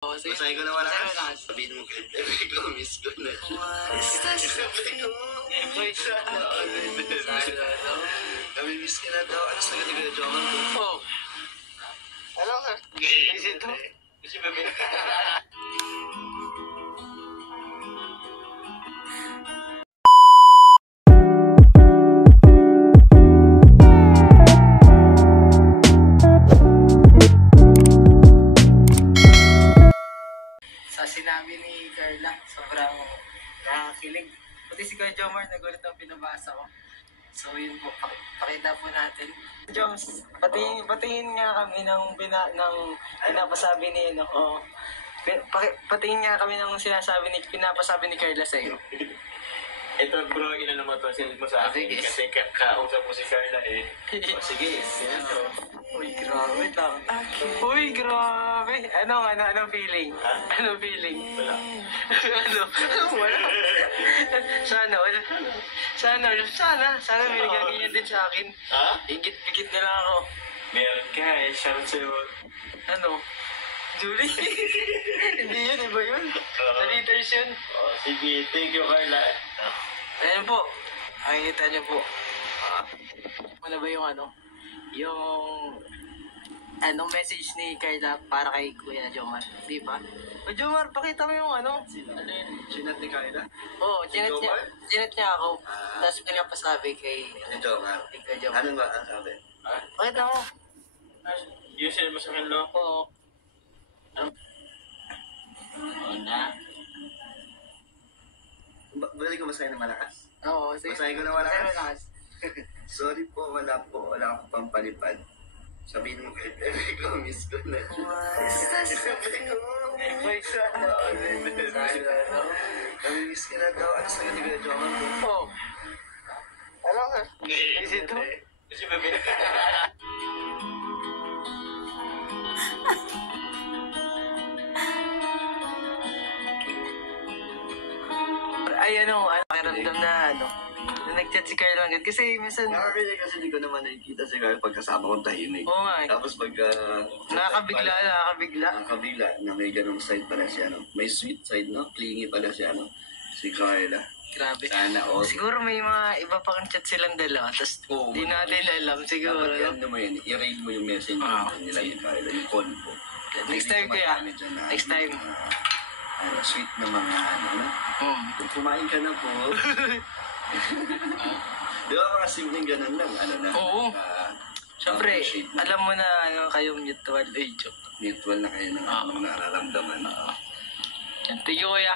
Basahin ko na malakas. Sabihin mo kay Tebe ko, miss ko na. Sabi ko, miss ka na daw. Ano sa ganito joman ko? Hello, sir. Is it to? Is it bebe? Sa sinabi ni Carla, sobrang nakakakilig. Pati si Kuya Jomar, nagulat ang pinabasa ko. So yun po, pakita po natin. Joms, patingin nga kami ng pinapasabi ni patingin nga kami ng pinapasabi ni Carla sa iyo. Ito bro, inano mo to, sinend mo sa akin kasi kausap mo si Carla eh. O sige, sinendo. Uy, grabe lang. Uy, grabe. Anong feeling? Ha? Anong feeling? Wala. Wala. Sana may nagaganyan din sa akin. Ha? Higit-higit na lang ako. Meron ka eh, shoutout sa'yo. Julie? Hindi yun, iba yun. Sa leaders yun. O sige, thank you Carla. Ayan po. Makikita niyo po. Ano ba yung yung message ni Carla para kay Kuya Jomar, di ba? O Jomar, pakita mo yung Sinat ni Carla? Oo, chinat niya ako. Tapos pinapasabi kay Si Jomar. Kuya Jomar. Ano ba ang sabi? Ha? Pakita mo. Yung sinend mo sa akin, lo? Oo. Oo na. Balik ko basahin na malakas? Oo, sige. Basahin ko na malakas? Sorry po, wala akong pampalipad. Sabihin mo kay Tebe ko, miss ko na. Sabi ko, miss ka na daw. Ano sa ganito joman ko? Hello, sir. Is it to? Kasi bebe. Ay, pakiramdam na nag-chat si Carla agad. Kasi minsan, Nakakili kasi di ko naman nakikita si Carla pagkasama kong tahimik. oo nga, Tapos pag... nakakabigla. Nakakabigla na may ganong side pala siya, no? May sweet side, no? Clingy pala siya, no? Si Carla. Grabe. Sana all. Siguro may mga iba pang chat silang dalawa, tapos Oo, di natin alam siguro. Dapat ano mo yun, i-raid mo yung message nila ni Carla, yung convo. Next time kuya. Next time. Sweet na mga Kung kumain ka na po. Di ba mga simpleng ganun lang, Oo. Siyempre, appreciate mo. alam mo na kayong mutual age. Mutual na kayo ng nararamdaman. Thank you kuya.